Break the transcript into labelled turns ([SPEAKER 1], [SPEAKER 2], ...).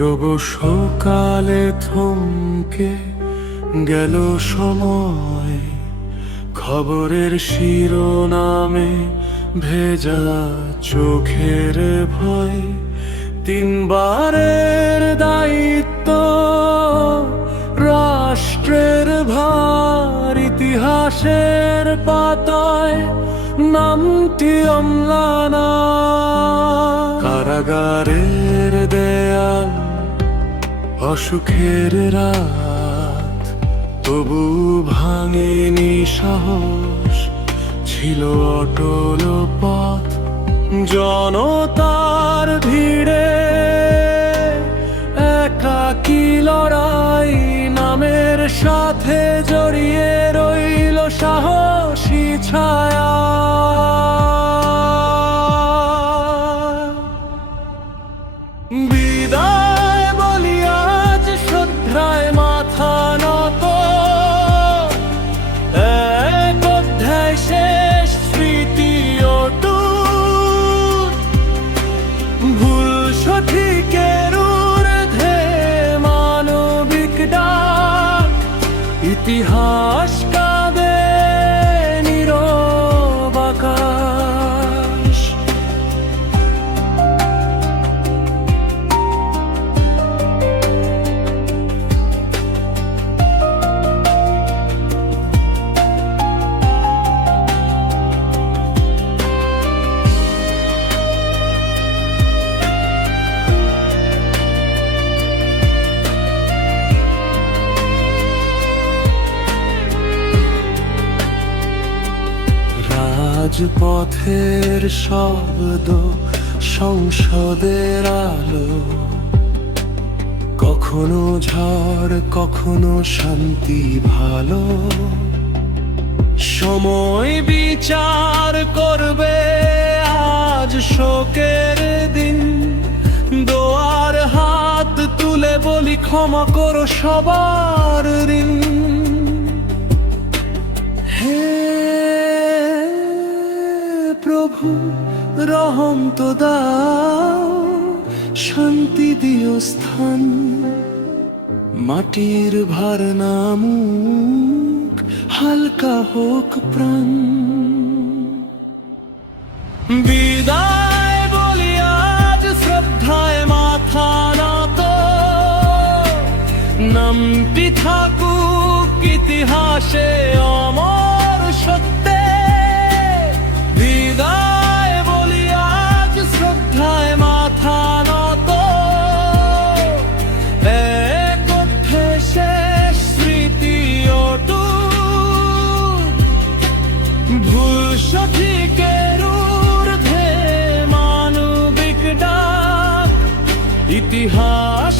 [SPEAKER 1] নীরব সকালে থমকে গেল সময়। খবরের শিরোনামে ভেজা চোখের ভয়। তিনবারের দায়িত্ব রাষ্ট্রের ভার, ইতিহাসের পাতায় নামটি অম্লানা। কারাগারের দেয়াল অসুখের রাত, তবু ভাঙেনি সাহস, ছিল অটল পথ, জনতার ভিড়ে। একাকি লড়াই নামের সাথে জড়িয়ে রাজপথের শব্দ সংসদের আলো। কখনো ঝড়, কখনো শান্তি, ভালো। সময় বিচার করবে আজ শোকের দিন। দোয়ার হাত তুলে বলি, ক্ষমা করো সবার ঋণ। রহম তো দাও, শান্তি দিও স্থান। মাটির ভার নামুক, হালকা হোক প্রাণ। বিদায় বলি আজ, শ্রদ্ধায় মাথা নত। নামটি থাকুক ইতিহাসে অমর সত্যে। ভুল সঠিকের ঊর্ধ্বে মানবিক ডাক ইতিহাস